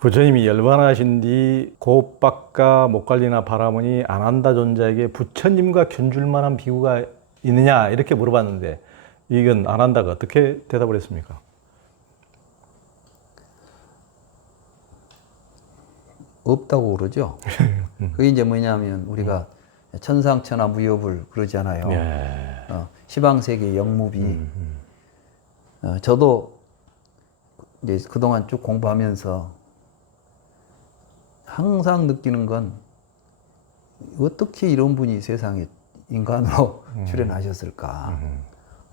부처님이 열반하신 뒤 고업박과 목관리나 바라문이 안한다 존자에게 부처님과 균줄 만한 비구가 있느냐 이렇게 물어봤는데 이건 안한다가 어떻게 대답을 했습니까? 없다고 그러죠. 그게 이제 뭐냐면 우리가 천상천하 무여불 그러잖아요. 예. 시방세계 영무비. 저도 이제 그동안 쭉 공부하면서 항상 느끼는 건 어떻게 이런 분이 세상에 인간으로 출연하셨을까.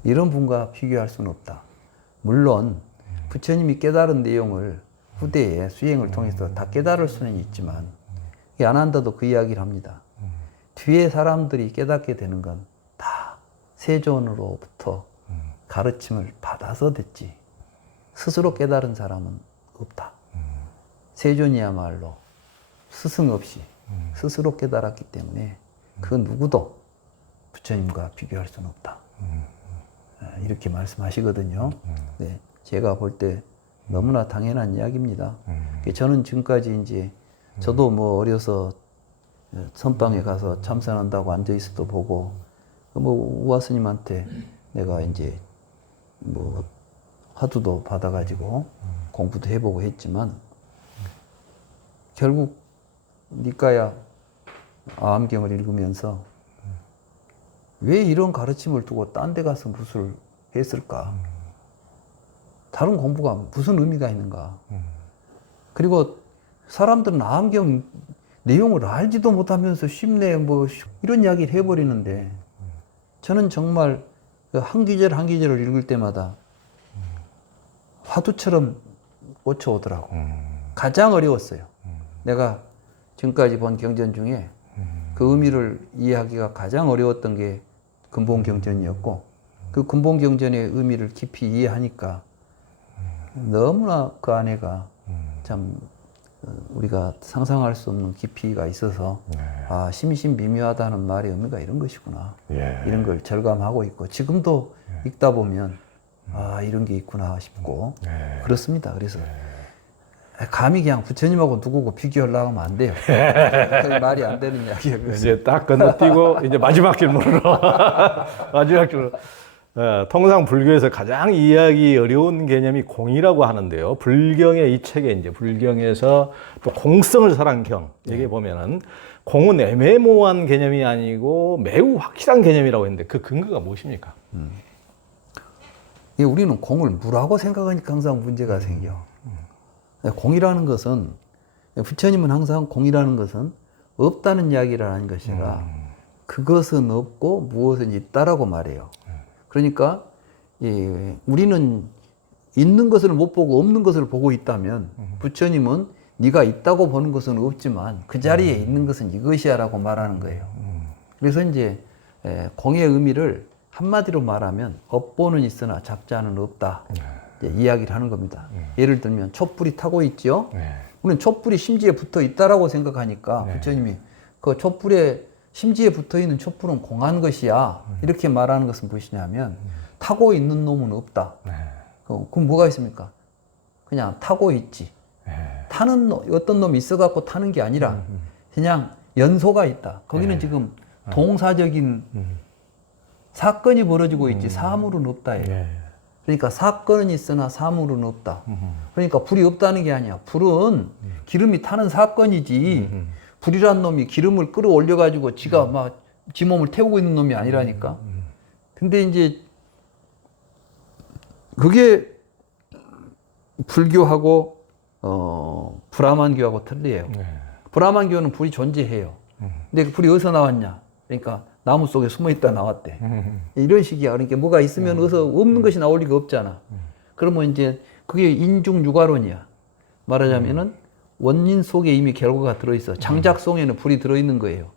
이런 분과 비교할 수는 없다. 물론 부처님이 깨달은 내용을 후대에 수행을 통해서 다 깨달을 수는 있지만 이 안한다도 그 이야기를 합니다. 뒤에 사람들이 깨닫게 되는 건 다 세존으로부터 가르침을 받아서 됐지 스스로 깨달은 사람은 없다. 세존이야말로 스승 없이 스스로 깨달았기 때문에 그 누구도 부처님과 비교할 수는 없다. 이렇게 말씀하시거든요. 네, 제가 볼 때 너무나 당연한 이야기입니다. 저는 지금까지 이제 저도 뭐 어려서 선방에 가서 참선한다고 앉아 있어도 보고 뭐 우화 스님한테 내가 이제 뭐 화두도 받아가지고 공부도 해보고 했지만 결국 니까야 아함경을 읽으면서 왜 이런 가르침을 두고 딴 데 가서 무술 했을까? 다른 공부가 무슨 의미가 있는가? 그리고 사람들은 아함경 내용을 알지도 못하면서 쉽네 뭐 이런 이야기를 해버리는데 저는 정말 한 귀절 한 귀절을 읽을 때마다 화두처럼 꽂혀오더라고. 가장 어려웠어요. 내가 지금까지 본 경전 중에 그 의미를 이해하기가 가장 어려웠던 게 근본경전이었고 그 근본경전의 의미를 깊이 이해하니까 너무나 그 안에가 참 우리가 상상할 수 없는 깊이가 있어서 아 심심미묘하다는 말의 의미가 이런 것이구나. 이런 걸 절감하고 있고 지금도 읽다 보면 아 이런 게 있구나 싶고 그렇습니다. 그래서 감히 그냥 부처님하고 누구고 비교하려고 하면 안 돼요. 말이 안 되는 이야기예요. 이제 딱 건너뛰고 이제 마지막 질문으로 마지막 질문. 통상 불교에서 가장 이해하기 어려운 개념이 공이라고 하는데요. 불경의 이 책에 이제 불경에서 또 공성을 설한 경 여기 보면은 공은 애매모호한 개념이 아니고 매우 확실한 개념이라고 했는데 그 근거가 무엇입니까? 우리는 공을 무라고 생각하니까 항상 문제가 생겨. 공이라는 것은 부처님은 항상 공이라는 것은 없다는 이야기를 하는 것이라 그것은 없고 무엇은 있다라고 말해요. 그러니까 우리는 있는 것을 못 보고 없는 것을 보고 있다면 부처님은 네가 있다고 보는 것은 없지만 그 자리에 있는 것은 이것이야 라고 말하는 거예요. 그래서 이제 공의 의미를 한마디로 말하면 업보는 있으나 잡자는 없다. 이야기를 하는 겁니다. 예를 들면 촛불이 타고 있죠. 우리는 촛불이 심지에 붙어 있다라고 생각하니까 부처님이 그 촛불에 심지에 붙어 있는 촛불은 공한 것이야. 이렇게 말하는 것은 무엇이냐면 타고 있는 놈은 없다. 그럼 뭐가 있습니까? 그냥 타고 있지. 타는 어떤 놈이 있어갖고 타는 게 아니라 그냥 연소가 있다. 거기는 지금 동사적인 사건이 벌어지고 있지 사물은 없다. 그러니까 사건은 있으나 사물은 없다. 그러니까 불이 없다는 게 아니야. 불은 기름이 타는 사건이지. 불이란 놈이 기름을 끌어올려 가지고 지가 막 지 몸을 태우고 있는 놈이 아니라니까. 근데 이제 그게 불교하고 브라만교하고 틀려요. 브라만교는 불이 존재해요. 근데 그 불이 어디서 나왔냐? 그러니까 나무 속에 숨어 있다 나왔대. 이런 식이야. 그러니까 뭐가 있으면 어디서 없는 것이 나올 리가 없잖아. 그러면 이제 그게 인중유가론이야. 말하자면은 원인 속에 이미 결과가 들어있어. 장작 속에는 불이 들어있는 거예요.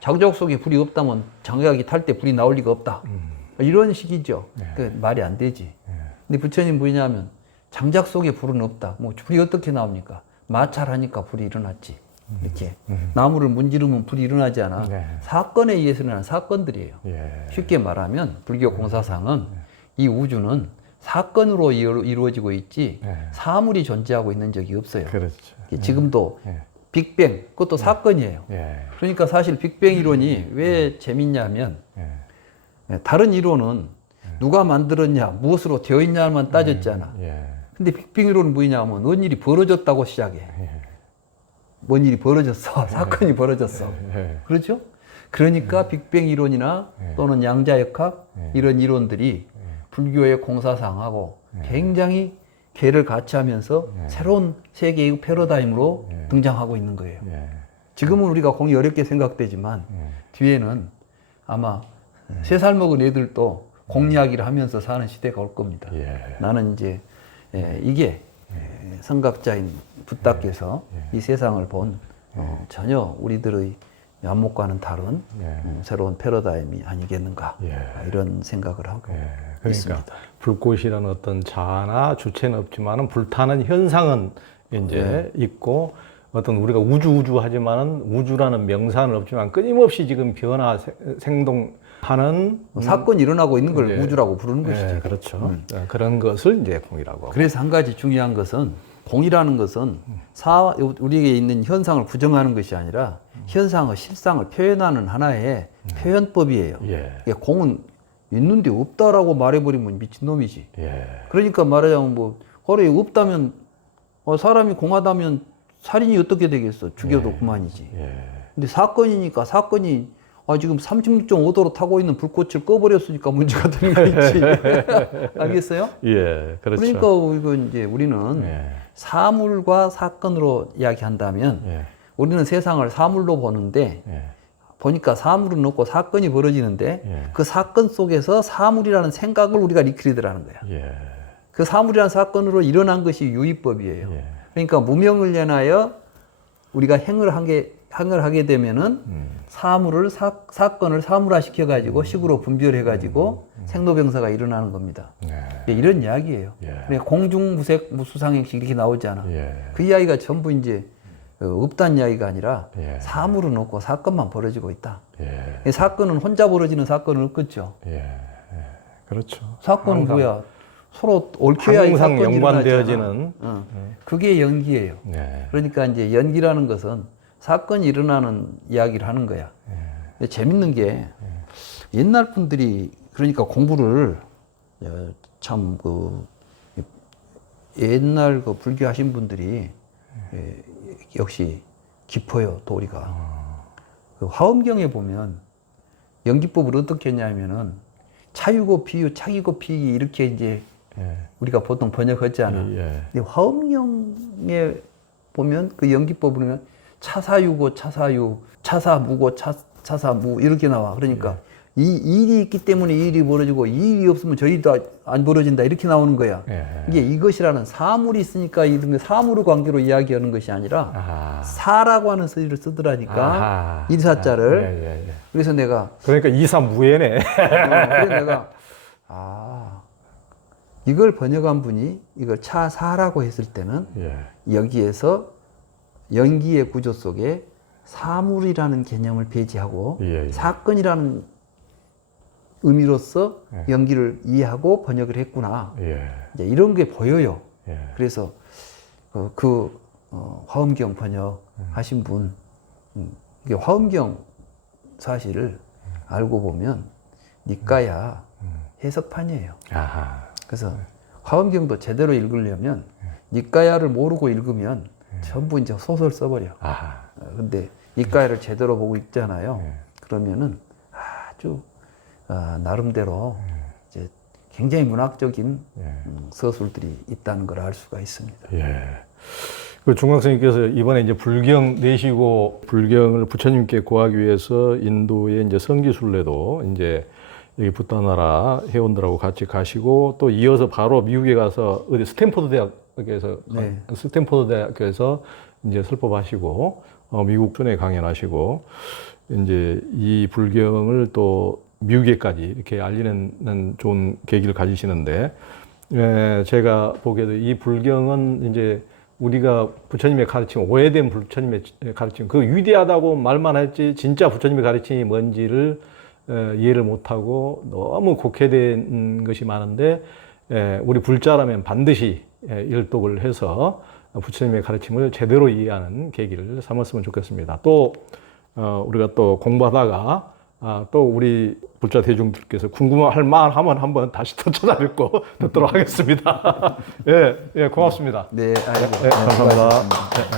장작 속에 불이 없다면 장작이 탈 때 불이 나올 리가 없다. 이런 식이죠. 그 말이 안 되지. 근데 부처님 뭐냐면 장작 속에 불은 없다. 뭐 불이 어떻게 나옵니까? 마찰하니까 불이 일어났지. 이렇게 나무를 문지르면 불이 일어나지 않아. 사건에 의해서 일어나는 사건들이에요. 쉽게 말하면 불교 공사상은 이 우주는 사건으로 이루어지고 있지 사물이 존재하고 있는 적이 없어요. 그렇죠. 지금도 예. 빅뱅 그것도 사건이에요. 예. 그러니까 사실 빅뱅 이론이 왜 재밌냐면 예. 다른 이론은 누가 만들었냐, 무엇으로 되어 있냐만 따졌잖아. 예. 근데 빅뱅 이론은 뭐냐면 뭔 일이 벌어졌다고 시작해. 뭔 일이 벌어졌어. 사건이 벌어졌어. 예. 그렇죠? 그러니까 빅뱅 이론이나 또는 양자역학 이런 이론들이 불교의 공사상하고 굉장히 궤를 같이 하면서 새로운 세계의 패러다임으로 등장하고 있는 거예요. 예. 지금은 우리가 공이 어렵게 생각되지만 뒤에는 아마 3살 먹은 애들도 공 이야기를 하면서 사는 시대가 올 겁니다. 예. 나는 이제 이게 성각자인 부다께서 이 세상을 본 전혀 우리들의 안목과는 다른 새로운 패러다임이 아니겠는가 이런 생각을 하고 그러니까 있습니다. 불꽃이라는 어떤 자아나 주체는 없지만은 불타는 현상은 이제 있고 어떤 우리가 우주 하지만은 우주라는 명사는 없지만 끊임없이 지금 변화 생동하는 사건이 일어나고 있는 걸 예. 우주라고 부르는 것이죠. 그렇죠. 그런 것을 이제 공이라고 하고. 그래서 한 가지 중요한 것은 공이라는 것은 우리에게 있는 현상을 부정하는 것이 아니라 현상의 실상을 표현하는 하나의 표현법이에요. 예. 공은 있는데 없다라고 말해버리면 미친놈이지. 예. 그러니까 말하자면 뭐 거래 없다면 사람이 공하다면 살인이 어떻게 되겠어? 죽여도 그만이지. 예. 근데 사건이니까 사건이 지금 36.5도로 타고 있는 불꽃을 꺼버렸으니까 문제가 되는 거 있지. 알겠어요? 예. 그렇죠. 그러니까 이거 이제 우리는 사물과 사건으로 이야기한다면 우리는 세상을 사물로 보는데 보니까 사물은 없고 사건이 벌어지는데 그 사건 속에서 사물이라는 생각을 우리가 리크리드라는 거야. 그 사물이라는 사건으로 일어난 것이 유의법이에요. 그러니까 무명을 인하여 우리가 행을 하게 되면은 사물을 사건을 사물화 시켜가지고 식으로 분별해가지고 생로병사가 일어나는 겁니다. 이런 이야기예요. 그러니까 공중무색 무수상행식 이렇게 나오잖아. 그 이야기가 전부 이제 없다는 이야기가 아니라 사물은 없고 사건만 벌어지고 있다. 사건은 혼자 벌어지는 사건은 없겠죠. 그렇죠. 사건은 뭐야? 서로 얽혀야 항상 사건이 연관되어지는. 그게 연기예요. 그러니까 이제 연기라는 것은 사건이 일어나는 이야기를 하는 거야. 근데 재밌는 게 옛날 분들이 그러니까 공부를 참 옛날 불교 하신 분들이 역시 깊어요, 도리가. 그 화엄경에 보면 연기법을 어떻게 했냐면은 차유고 비유, 차기고 피기 이렇게 이제 우리가 보통 번역하잖아. 근데 화엄경에 보면 그 연기법을 보면 차사유고 차사유, 차사무고 차사무 이렇게 나와. 그러니까 이 일이 있기 때문에 이 일이 벌어지고 이 일이 없으면 저 일도 안 벌어진다 이렇게 나오는 거야. 이게 이것이라는 사물이 있으니까 이런 사물의 관계로 이야기하는 것이 아니라 사라고 하는 소리를 쓰더라니까. 일사자를. 그래서 내가 그러니까 이사무예네. 그래서 내가 이걸 번역한 분이 이걸 차사라고 했을 때는 여기에서 연기의 구조 속에 사물이라는 개념을 배제하고 사건이라는 의미로서 연기를 이해하고 번역을 했구나. 이제 이런 게 보여요. 그래서 화엄경 번역 하신 분, 이게 화엄경 사실을 알고 보면 니까야 해석판이에요. 그래서 화엄경도 제대로 읽으려면 니까야를 모르고 읽으면 전부 이제 소설 써버려. 근데 니까야를 제대로 보고 읽잖아요. 그러면은 아주 나름대로 이제 굉장히 문학적인 서술들이 있다는 걸 알 수가 있습니다. 그 중광스님께서 이번에 이제 불경 내시고 불경을 부처님께 구하기 위해서 인도의 이제 성지순례도 이제 여기 붓다나라 회원들하고 같이 가시고 또 이어서 바로 미국에 가서 어디 스탠포드 대학교에서 이제 설법하시고 미국 순회 강연하시고 이제 이 불경을 또 미국에까지 이렇게 알리는 좋은 계기를 가지시는데 제가 보기에도 이 불경은 이제 우리가 부처님의 가르침, 오해된 부처님의 가르침, 그 위대하다고 말만 했지 진짜 부처님의 가르침이 뭔지를 이해를 못하고 너무 곡해된 것이 많은데 우리 불자라면 반드시 일독을 해서 부처님의 가르침을 제대로 이해하는 계기를 삼았으면 좋겠습니다. 또 우리가 또 공부하다가 또 우리 불자 대중들께서 궁금할 만하면 한번 다시 또 찾아뵙고 듣도록 하겠습니다. 예, 예, 고맙습니다. 네, 아이고, 예, 감사합니다. 수고하셨습니다. 예, 예.